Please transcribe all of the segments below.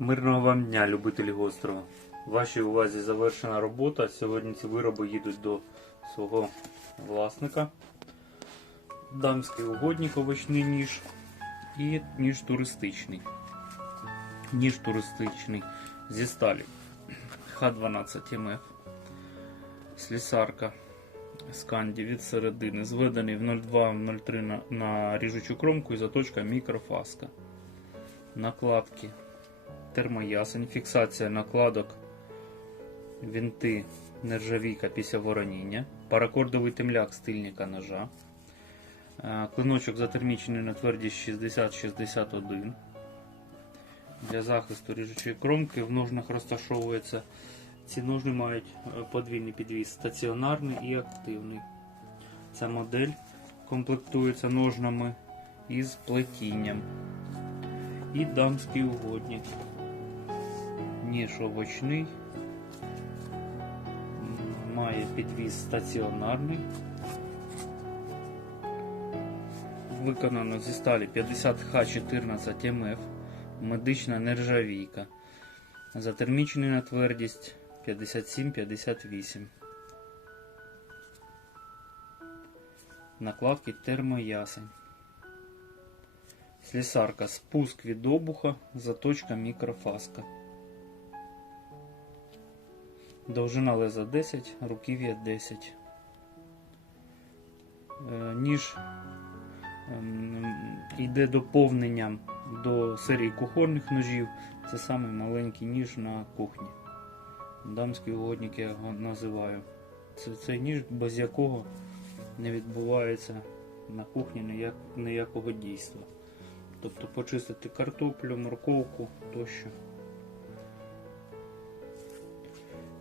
Мирного вам дня, любителі гострого. Вашій увазі завершена робота. Сьогодні ці вироби їдуть до свого власника. Дамський угодник овочний ніж і ніж туристичний. Ніж туристичний зі сталі Х12МФ. Слісарка Сканді від середини. Зведений в 02-03 на, на ріжучу кромку і заточка мікрофаска. Накладки термоясень, фіксація накладок, вінти, нержавійка після вороніння, паракордовий темляк стильника ножа, Е, клиночок затермічений на твердість 60-61. Для захисту ріжучої кромки в ножнах розташовується. Ці ножни мають е, подвійний підвіз стаціонарний і активний. Ця модель комплектується ножнами із плетінням. І дамський угодник. Ніж овочний. Має підвіз стаціонарний. Виконано зі сталі 50Х14 МФ. Медична нержавійка. Затермічений на твердість 57-58. Накладки термоясень. Слісарка, спуск від обуха, заточка мікрофаска. Довжина леза 10, руків'я 10. Е, Ніж ем, йде доповненням до серії кухонних ножів. Це самий маленький ніж на кухні. Дамський угодник я його називаю. Це цей ніж, без якого не відбувається на кухні ніяк, ніякого дійства. Тобто почистити картоплю, морковку тощо.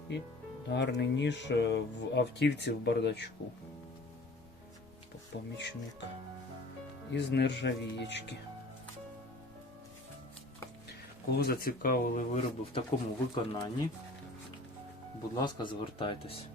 І гарний ніж е, в автівці в бардачку. Помічник. Із нержавієчки. Кого зацікавили вироби в такому виконанні, будь ласка, звертайтесь.